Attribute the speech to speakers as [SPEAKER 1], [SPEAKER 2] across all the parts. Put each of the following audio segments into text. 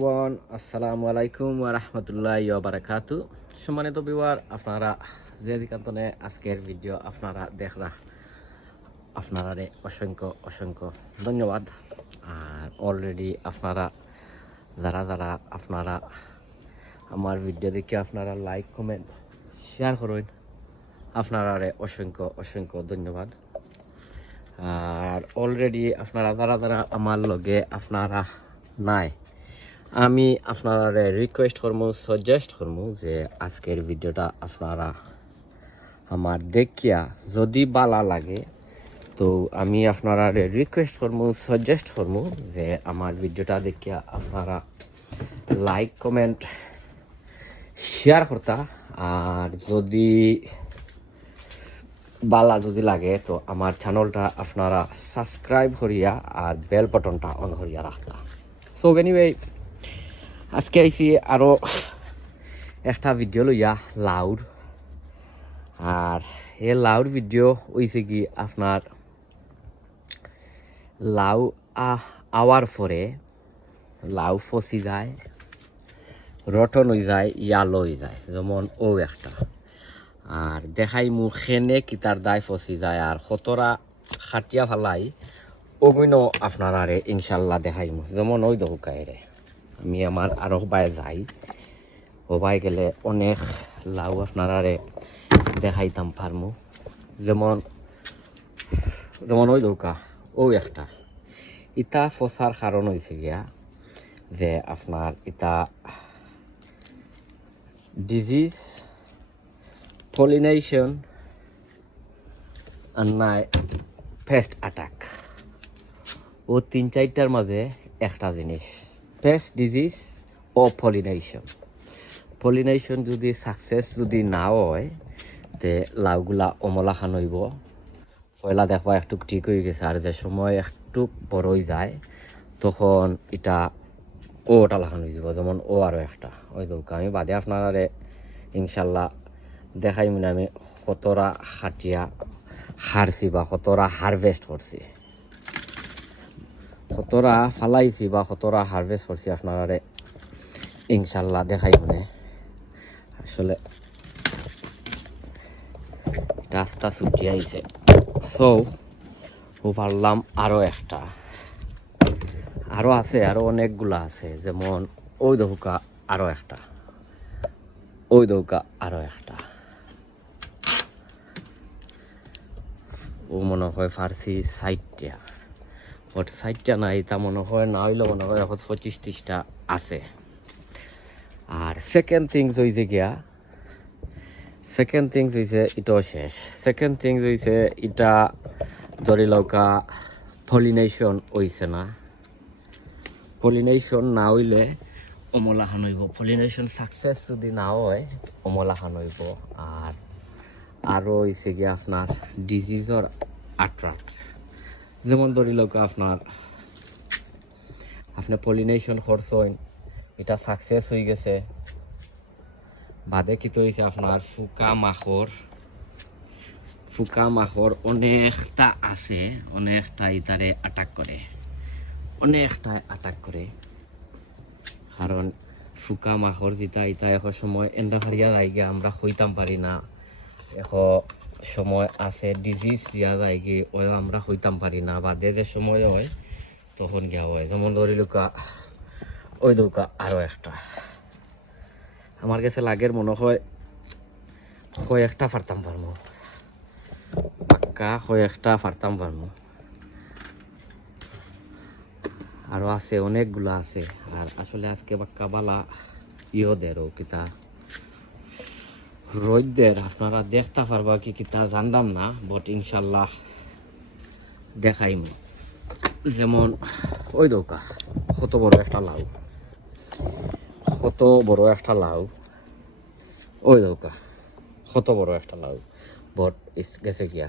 [SPEAKER 1] Everyone আসসালামু আলাইকুম ওয়া রাহমাতুল্লাহি ওয়া বারাকাতু সম্মানিত বিওয়ার আপনারা যে যেখানে আজকের ভিডিও আপনারা দেখরা আপনারা অসংখ্য অসংখ্য ধন্যবাদ। আর অলরেডি আপনারা, যারা যারা আপনারা আমার ভিডিও দেখে আপনারা লাইক কমেন্ট শেয়ার করুন আপনারা অসংখ্য অসংখ্য ধন্যবাদ। আর অলরেডি আপনারা, যারা যারা আমার লগে আপনারা নাই আমি আপনারা রিকোয়েস্ট করব সাজেস্ট করব যে আজকের ভিডিওটা আপনারা আমার দেখিয়া যদি বালা লাগে, তো আমি আপনারা রিকোয়েস্ট করব সাজেস্ট করব যে আমার ভিডিওটা দেখিয়া আপনারা লাইক কমেন্ট শেয়ার করতা। আর যদি বালা যদি লাগে, তো আমার চ্যানেলটা আপনারা সাবস্ক্রাইব করিয়া আর বেল বাটনটা অন করিয়া রাখতা। সো এনিওয়ে আজকে আইসি আরও একটা ভিডিও লইয়া লাউড আর এই লাউড ভিডিও হইছে কি আপনার লাউ আওয়ার পরে লাউ ফসি যায়, রটন হয়ে যায়, ইয়ালো হয়ে যায়, যেমন ও একটা। আর দেখাই মু খেনে কিতার দায় ফসি যায়, আর খতরা খাটিয়া ফালাই অভিনয় আপনারারে ইনশাল্লাহ দেখাই মু, যেমন ওই দোকায় রে আমি আমার আরও বাই যাই। হবাই গেলে অনেক লাউ আপনারারে দেখাইতাম পারমু যেমন যেমন ওই দৌকা, ও একটা। ইটা ফসার কারণ হয়েছে গিয়া যে আপনার ইটা ডিজিজ pollination আর পেস্ট অ্যাটাক ও তিন চারটার মাঝে একটা জিনিস। পেস্ট ডিজিজ ও পলিনেশন পলিনেশন যদি সাকসেস যদি না হয়, তে লাউগুলা অমলা খান হইব পয়লা দেখবা একটু ঠিক হয়ে গেছে আর যে সময় একটু বড়ই যায়, তখন এটা ওটা লাগানো হয়ে যাব, যেমন ও আরও একটা। ওই দৌকা আমি বাদে আপনারা ইনশাল্লাহ, দেখাই মানে আমি কতরা খাটিয়া হারছি বা কতরা হারভেস্ট করছি কতরা ফালাইছি বা খতরা হারভেস্ট করছি আপনারা ইনশাল্লাহ দেখাই মানে আসলে রাস্তা ছুটি আইছে সো ও পারলাম আরও একটা। আরও আছে আরও অনেকগুলা আছে। যেমন ওই দহুকা আরও একটা। ওই দৌকা আরও একটা। ও মনে হয় ফার্সি সাইটটা ওট সাইটটা নাই, তা মনে হয় না হইলে মনে হয় এখন পঁচিশ ত্রিশটা আছে। আর সেকেন্ড থিংস হয়েছে গিয়া সেকেন্ড থিংস হয়েছে এটাও শেষ। সেকেন্ড থিংস হয়েছে এটা ধরি লৌকা পলিনেশন হইছে না। পলিনেশন না হইলে অমলাখান হইব। পলিনেশন সাকসেস যদি না হয় অমলাখান হইব। আর আরও হয়েছে গিয়ে আপনার ডিজিজর আট্রাক্ট যেমন ধরি লোক আপনার, আপনি পলিনেশন করছেন, এটা সাকসেস হয়ে গেছে। বাদে কি হয়েছে আপনার ফুকা মাখর ফুকা মাখর অনেকটা আছে অনেকটা ইতারে আটাক করে অনেকটা আটাক করে। কারণ ফুকা মাখর যেটা ইতা এখন সময় এন্ডা যাইগে আমরা হইতাম পারি না। এখন সময় আছে ডিজিজ দিয়া কি ওই আমরা হইতাম পারি না, বা যে সময় হয়, তখন গিয়া হয়। যেমন ধরি লুকা, ওই দৌকা আরও একটা। আমার কাছে লাগের মনে হয় হয় একটা ফারতাম পারমো। পাক্কা হয় একটা ফারতাম পারমো। আরও আছে, অনেকগুলো আছে। আর আসলে আজকে বাক্কা বালা ইয়দেরও কিতা। রোদদের আপনারা দেখতে পারবা কি কি তা জানলাম না বট ইনশাল্লাহ দেখাইম। যেমন, ওই দৌকা, কত বড় একটা লাউ। কত বড় একটা লাউ। ওই দৌকা, কত বড় একটা লাউ। বট গেছে গিয়া।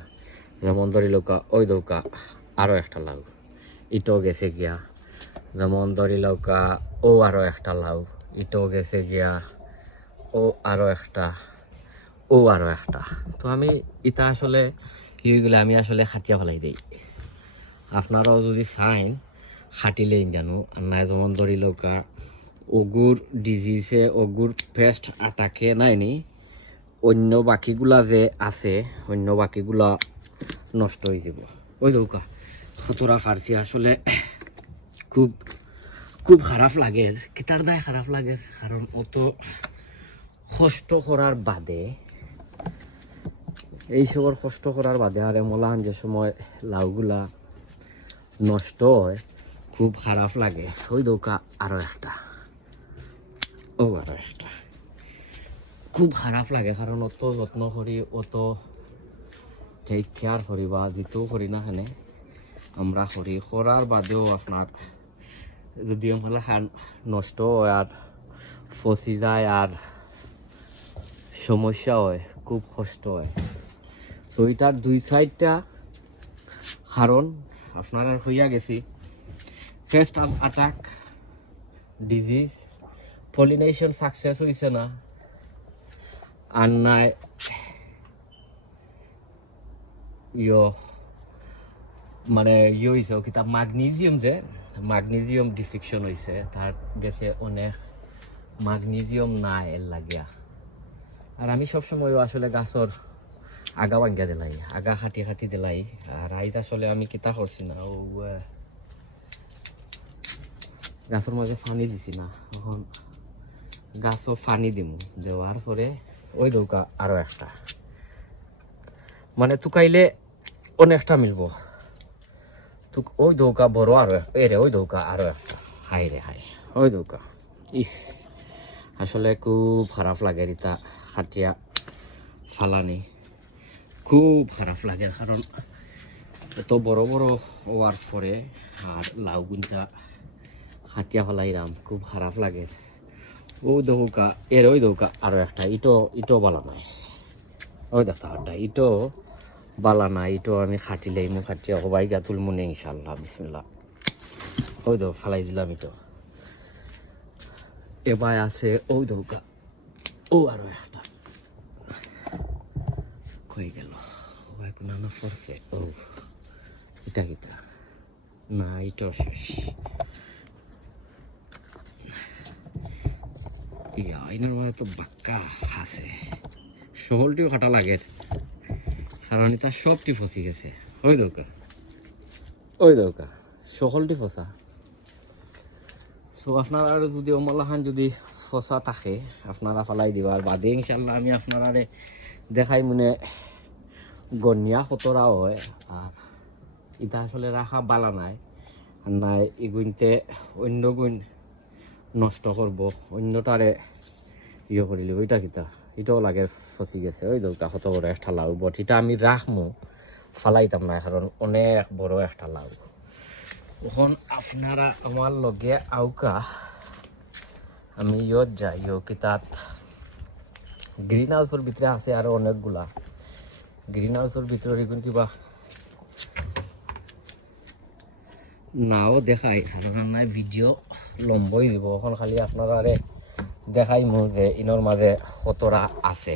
[SPEAKER 1] যেমন ধরি লৌকা, ওই দৌকা আরও একটা লাউ। ইটো গেছে গিয়া। যেমন ধরি লৌকা, ও আরও একটা লাউ। ইটো গেছে গিয়া, ও আরও একটা ও আরও একটা। তো আমি ইটা আসলে ইগুলো আমি আসলে খাটিয়া ফেলাই দিই। আপনারাও যদি চাইন খাটিলেই জানো আর নাই যেমন ধরি লৌকা অগুর ডিজিজে অগুর পেস্ট আটাকে নাইনি অন্য বাকিগুলা যে আছে, অন্য বাকিগুলা নষ্ট হয়ে যাব। ওই দৌকা খতরা ফার্সি আসলে খুব খুব খারাপ লাগে। কিতার দায় খারাপ লাগে? কারণ অত কষ্ট করার বাদে এই সবর কষ্ট করার বাদে আর মলাহান যে সময় লাউগুলা নষ্ট হয়, খুব খারাপ লাগে। ওই দৌকা আরও একটা। ও, আরও একটা। খুব খারাপ লাগে, কারণ অত যত্ন করি, অত টেক কেয়ার করি বা যিটো করি না খানে আমরা করি। করার বাদেও আপনার যদি আমার হান নষ্ট হয় আর ফসি যায় আর সমস্যা হয়, খুব কষ্ট হয়। তো এটার দুই সাইডটা কারণ আপনার আর হইয়া গেছি। Pest attack disease pollination success হয়েছে না। আর নাই ইয় মানে ইয়ে হয়েছে কিতাব মাগনেজিয়াম যে? মাগনেজিয়াম ডিফিকশন হয়েছে তার গেছে অনেক মাগনেজিয়াম নাই এর লাগিয়া। আর আমি সবসময় আসলে গাছর আগা ভাঙ্গা দিলাই, আগা খাটি খাটি দিলাই। আর আইত আসলে আমি কিতা করছি না, ও গাছের মাঝে পানি দিছি না। এখন গাছও পানি দিমু দেওয়ার পরে ওই দৌকা আরও একটা। মানে তুকাইলে অনেকটা মিলব। তুক ওই দৌকা বড় আরও এক- এ ওই দৌকা আরও একটা। হাই রে হাই ওই দৌকা ইস, আসলে খুব খারাপ লাগে রিতা হাতিয়া ফালানি। খুব খারাপ লাগে, কারণ এত বড় বড় হওয়ার পরে আর লাউ গুঞ্জা হাতিয়া ফেলাইলাম, খুব খারাপ লাগে। ও দৌকা এর ওই দৌকা আরও একটা, ইটো ইটো বালা নাই। ওই দেখা একটা ইটো বালা নাই, ইটো আমি খাটিলেই মু খাটিয়া সবাই গা তুলমুনি ইনশাল্লাহ বিসমিল্লা ওই দৌ ফালাই দিলাম ইটো। এবার আছে ওই দৌকা ও আরও একটা। কই গেল? কোনো না ফরছে ও এটা কিটা না ইটো শেষ। ইয়া আইনার মাঝে তো বাক্কা আছে শহরটিও কাটা লাগে। কারণ এটা সবটি ফসি গেছে। ওই দৌকা। ওই দৌকা। সকলটি ফসা। সো আপনার আর যদি অমলাহান যদি ফসা থাকে, আপনারা ফালাই দিবা। আর বাদে ইনশাল্লাহ আমি আপনারা দেখাই মনে গনিয়া খতরা হয়। আর এটা আসলে রাখা বালা নাই। নাই এগুনতে অন্য গুণ নষ্ট করব অন্যটারে ইয়ে করিল ওইটা কিতা। এটাও লাগে ফসি গেছে। ওই দৌকা কত বড় একটা লাউ বট এটা আমি রাখমু ফালাইতাম না কারণ অনেক বড় একটা লাউ এখন আপনারা আমার লগে আউকা। আমি ইয়ত যাই। ইয় কিতাত গ্রিন হাউসের ভিতরে আছে আরও অনেকগুলা। গ্রিন হাউসের ভিতরে এখন কিবা নাও দেখাই। নাই, ভিডিও লম্বই দিব। এখন খালি আপনারা আরে দেখাই মো যে ইনোর মাঝে কতরা আছে।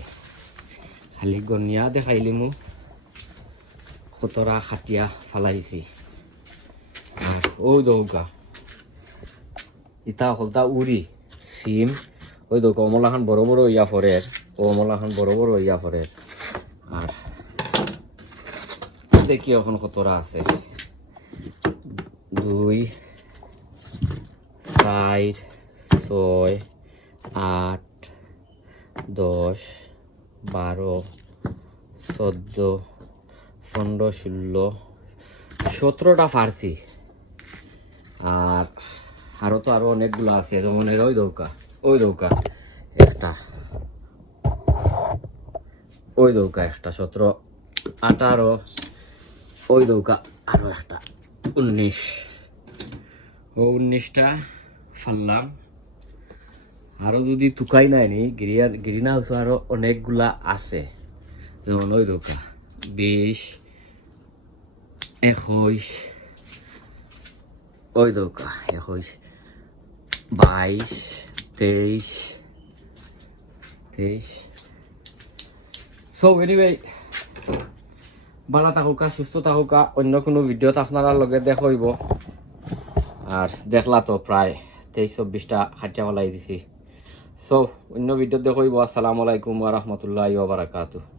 [SPEAKER 1] খালি গনিয়া দেখাইলি মু কতরা খাটিয়া ফালাইছি। আর ও দৌকা। ইটা হলতা উড়ি সিম ওই দৌকা, অমলাখান বড় বড় ইয়া ফরের ও অমলাখান বড় বড় ইয়া ফরের আর দেখি এখন কতরা আছে। দুই, চার, ছয়, আট, দশ, বারো, চোদ্দ, পনেরো, ষোলো, সতেরোটা ফার্সি আর আরও তো আরও অনেকগুলো আছে, যেমন এর ওই দৌকা ওই দৌকা একটা। ওই দৌকা একটা, সতেরো, আঠারো ওই দৌকা আরও একটা। উনিশ। ও উনিশটা ফাললাম। আরও যদি তুকাই নাই নি গ্রিয়ার গ্রিন হাউস আরও অনেকগুলা আছে। যেমন ওই দৌকা বিশ, একুশ, ওই দৌকা একুশ, বাইশ, তেইশ তেইশ। সো এনিওয়ে ভালো থাকুকা, সুস্থ থাকুকা, অন্য কোনো ভিডিওত আপনারা লগে দেখইব। আর দেখলা তো প্রায় তেইশ চব্বিশটা হাটিয়া ফেলাই দিছি। সো অন্য ভিডিওত দেখব আসসালামু আলাইকুম ওয়া বারাকাতুহু।